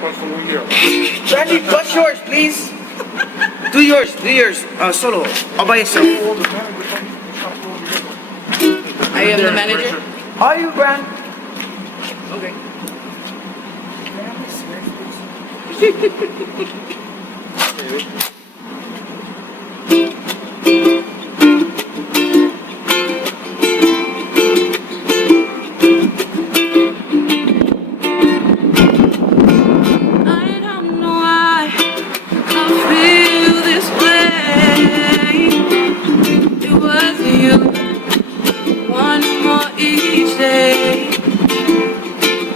paso muy bien. Randy, what's yours, please? Do yours, solo, all by yourself. I am the manager. Are you, Brand? Okay. I don't know why I feel this way. It was you, one more each day.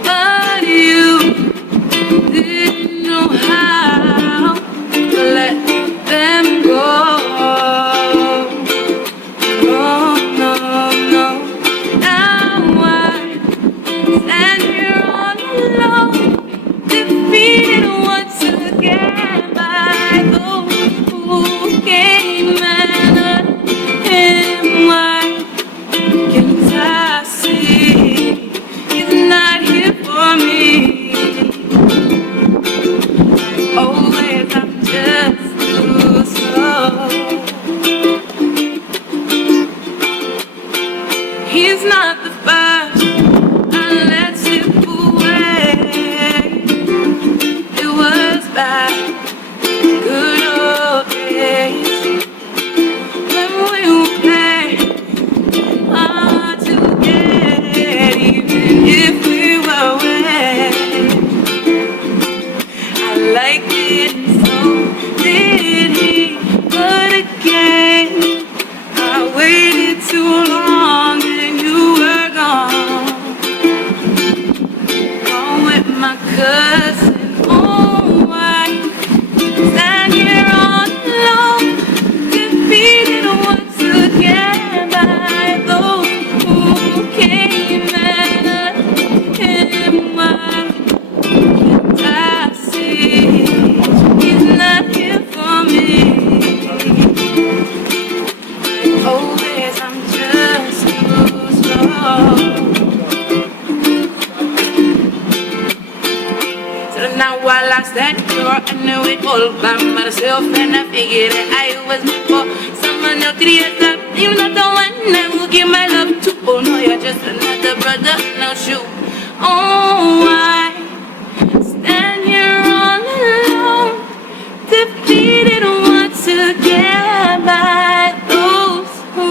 But you didn't know how to let them go. No, no, no. Now I stand here all alone, defeated once again by those who came and left him. Why can't I see he's not here for me? Always I'm just too slow. He's not the first I let slip away. It was back good old days when we would play hard to get, even if we were wet. I liked it and so did he, but again I waited too long and you were gone with my cousin. Oh, I stand here all alone, defeated once again by those who came and left him. Why can't I see he's not here for me? Always I'm just too slow. So now while I stand here, I knew it all by myself, and I figured that I was meant for someone else. You're not the one I will give my love to. Oh no, you're just another brother, no shoe. Oh, I stand here all alone, defeated once again by those who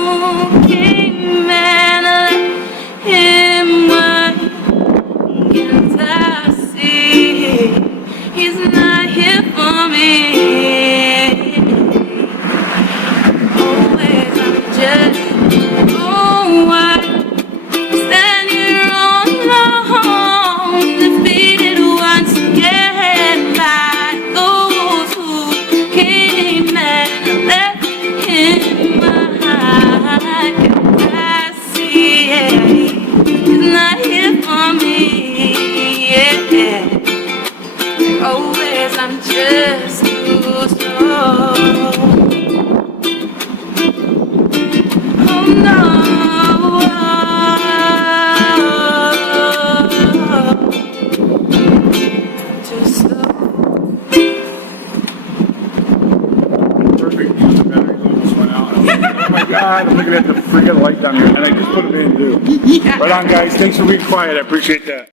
came and left him. Why can't I see he's not here for me? Always I'm just, oh, I stand here all alone, defeated once again by those who came and left him. Why can't I see he's not here for me? Yeah. Always I'm just too slow. Oh no. Too slow. Perfect. The battery just went out. Oh my God, I'm looking at the freaking light down here, and I just put them in too. Right on, guys. Thanks for being quiet. I appreciate that.